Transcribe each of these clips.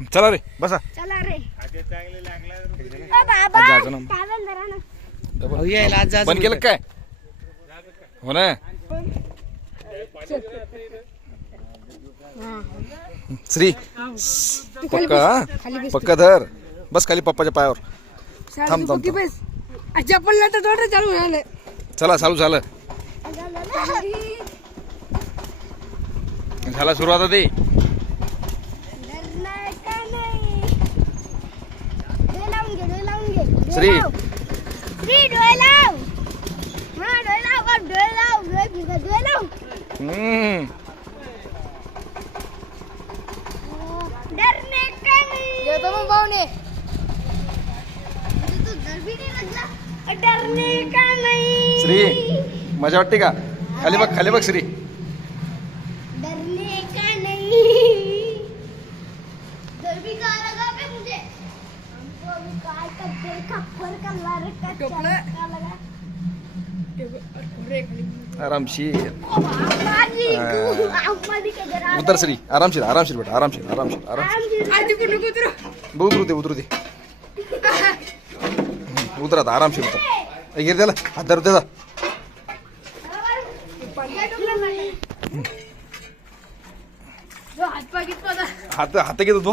चला रे. बसा. चला रे. बाबा जायचं ना. टावेल धरा ना. भाऊ यायला आज जायचं बंद केलं काय? हो ना? श्री पक्का हा? पक्का धर. बस खाली पप्पाच्या पायावर. थांब थांब थांब. चप्पल तर थोडं चालू झालं. चला चालू झालं. झाला सुरुवात होती श्री. श्री डोळे लाव हा डोळे लाव का डोळे लाव डोळे भिजत डोळे लाव हम्म. डरने का नहीं येतो मग पाहुणे तू डर भी नहीं लगला डरने का नहीं श्री मजा वाटते का खाली बघ खाली बघ श्री डरने का नहीं डर भी कहाँ आरामशीर. उतर श्री. आरामशीर आरामशीर बेटा आरामशीर आरामशीर आराम आजी को नको उतरो उतरू दे उतरू दे उतर आता आरामशीर उतर. गिर त्याला. हात धर त्याचा. हात हात घेतो तू.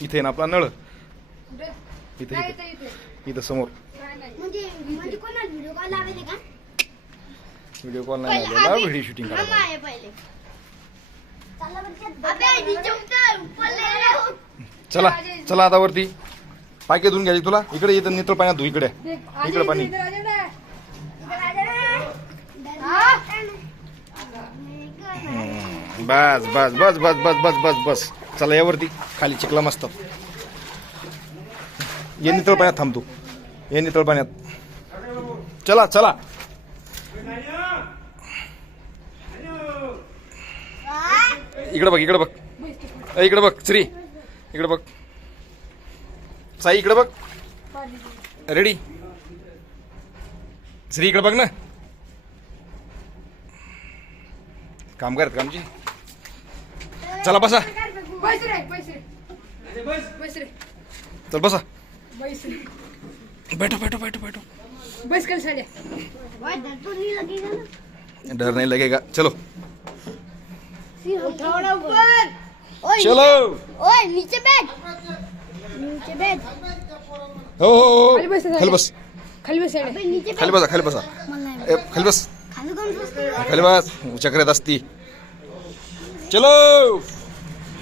इथे आहे ना आपला नळ. इथे इथे इथे. समोर. काय नाही. म्हणजे म्हणजे कोणाला व्हिडिओ कॉल लावायचे का? व्हिडिओ कॉल नाही आधी- व्हिडिओ शूटिंग करायला. पहिले. चला चला. चला आता वरती. पाय धुवून घ्यायची तुला. इकडे इथं नितळ पाण्यात धु इकडे. इकडे पाणी. बस बस बस बस बस बस बस बस. चला यावरती खाली चिकला मस्त. ये नितळ पाण्यात थांबतो ये नितळ पाण्यात. चला चला. इकडे बघ इकडे बघ. इकडे बघ श्री. इकडे बघ. साई इकडे बघ. रेडी. श्री इकडे बघ ना. काम करत कामची चला बसा. बस रे बस रे। बस। रे। चल बसा। बस रे। बैठो बैठो बैठो बैठो। बस कर साजा डर तो नहीं लगेगा ना? डर नहीं लगेगा। चलो। थोड़ा ऊपर। चलो। ओए नीचे बैठ। नीचे बैठ। हो हो खाली बस, खाली बस। खाली बस रे अबे नीचे खाली बसा खाली बसा। खाली बस। चक्रात दस्ती। चलो।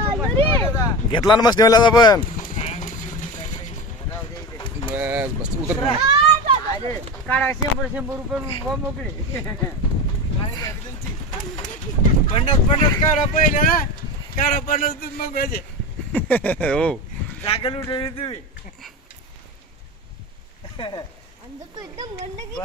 घेतला ना मस्त ठेवला आपण बस बस उतर. काढा शंभर शंभर रुपये मोकळे. पन्नास पन्नास काढा पहिले ना काढा पन्नास तुम्ही मग पाहिजे हो. जागा लुटवली तुम्ही. अंदर तो एकदम गंदगी